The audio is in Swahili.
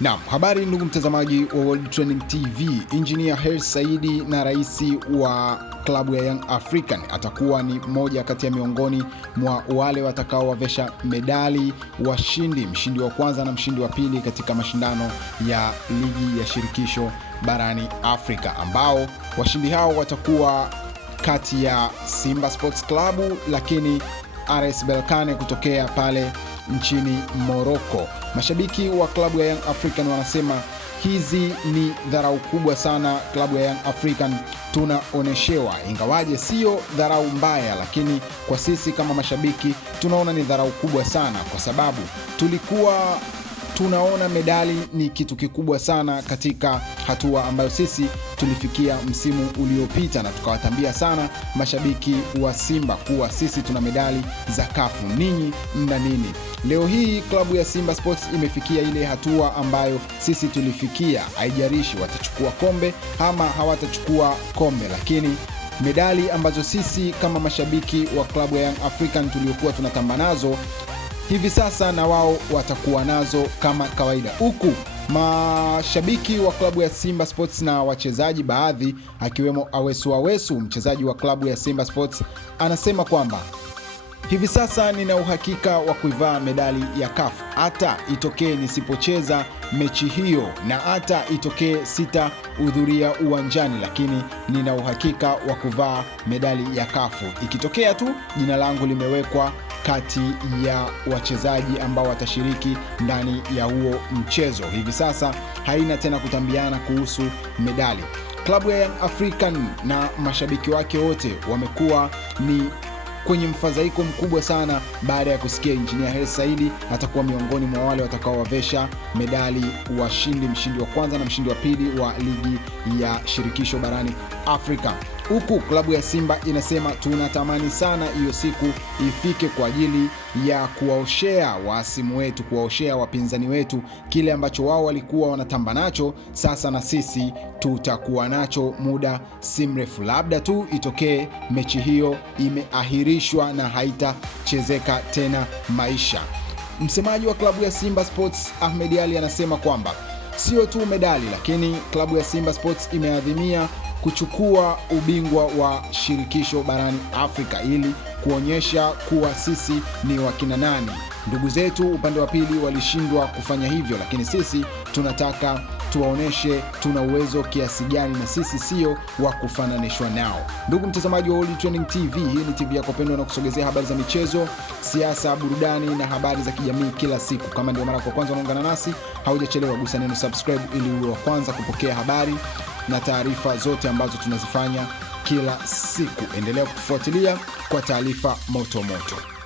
Naam, habari ndugu mtazamaji wa World Trending TV. Engineer Hersi Said na rais wa klabu ya Young African atakuwa ni mmoja kati ya miongoni mwa wale watakaowavesha medali washindi, mshindi wa kwanza na mshindi wa pili katika mashindano ya ligi ya shirikisho barani Afrika, ambao washindi hao watakuwa kati ya Simba Sports Club lakini RS Berkane kutokea pale nchini Morocco. Mashabiki wa klabu ya Young African wanasema hizi ni dharau kubwa sana klabu ya Young African tunaoneshewa, ingawaje sio dharau mbaya, lakini kwa sisi kama mashabiki tunaona ni dharau kubwa sana, kwa sababu tulikuwa tunaona medali ni kitu kikubwa sana katika hatua ambayo sisi tulifikia msimu uliopita, na tukawatambia sana mashabiki wa Simba kuwa sisi tuna medali za kafu, ninyi mna nini? Leo hii klabu ya Simba Sports imefikia ile hatua ambayo sisi tulifikia. Haijalishi watachukua kombe ama hawatachukua kombe, lakini medali ambazo sisi kama mashabiki wa klabu ya Young African tuliokuwa tunatamba nazo hivi sasa na wao watakuwa nazo kama kawaida, huku mashabiki wa klabu ya Simba Sports na wachezaji baadhi akiwemo Awesu, mchezaji wa klabu ya Simba Sports, anasema kwamba hivi sasa nina uhakika wa kuivaa medali ya CAF, hata itokee nisipocheza mechi hiyo na hata itokee sitahudhuria uwanjani, lakini nina uhakika wa kuvaa medali ya CAF ikitokea tu jina langu limewekwa kati ya wachezaji ambao watashiriki ndani ya huo mchezo. Hivi sasa haina tena kutambiana kuhusu medali. Klabu ya Young African na mashabiki wake wote wamekuwa ni kwenye mfadhaiko mkubwa sana baada ya kusikia Engineer Hersi Said atakuwa miongoni mwa wale watakaowavesha medali washindi, mshindi wa kwanza na mshindi wa pili wa ligi ya shirikisho barani Afrika. Huku klabu ya Simba inasema tunatamani sana hiyo siku ifike kwa ajili ya kuwaoshea waasimu wetu, kuwaoshea wapinzani wetu kile ambacho wao walikuwa wanatamba nacho, sasa na sisi tutakuwa nacho muda si mrefu. Labda tu itokee mechi hiyo imeahirishwa na haitachezeka tena maisha. Msemaji wa klabu ya Simba Sports Ahmed Ally anasema kwamba sio tu medali, lakini klabu ya Simba Sports imeadhimia kuchukua ubingwa wa shirikisho barani Afrika ili kuonyesha kuwa sisi ni wakina nani. Ndugu zetu upande wa pili walishindwa kufanya hivyo, lakini sisi tunataka tuwaoneshe tuna uwezo kiasi gani na sisi sio wa kufananishwa nao. Ndugu mtazamaji wa World Trending TV, hii ni TV yako pendwa na kusogezea habari za michezo, siasa, burudani na habari za kijamii kila siku. Kama ndio mara kwa kwanza unaungana nasi, haujachelewa, gusa neno subscribe ili uwe wa kwanza kupokea habari na taarifa zote ambazo tunazifanya kila siku. Endelea kutufuatilia kwa taarifa moto moto.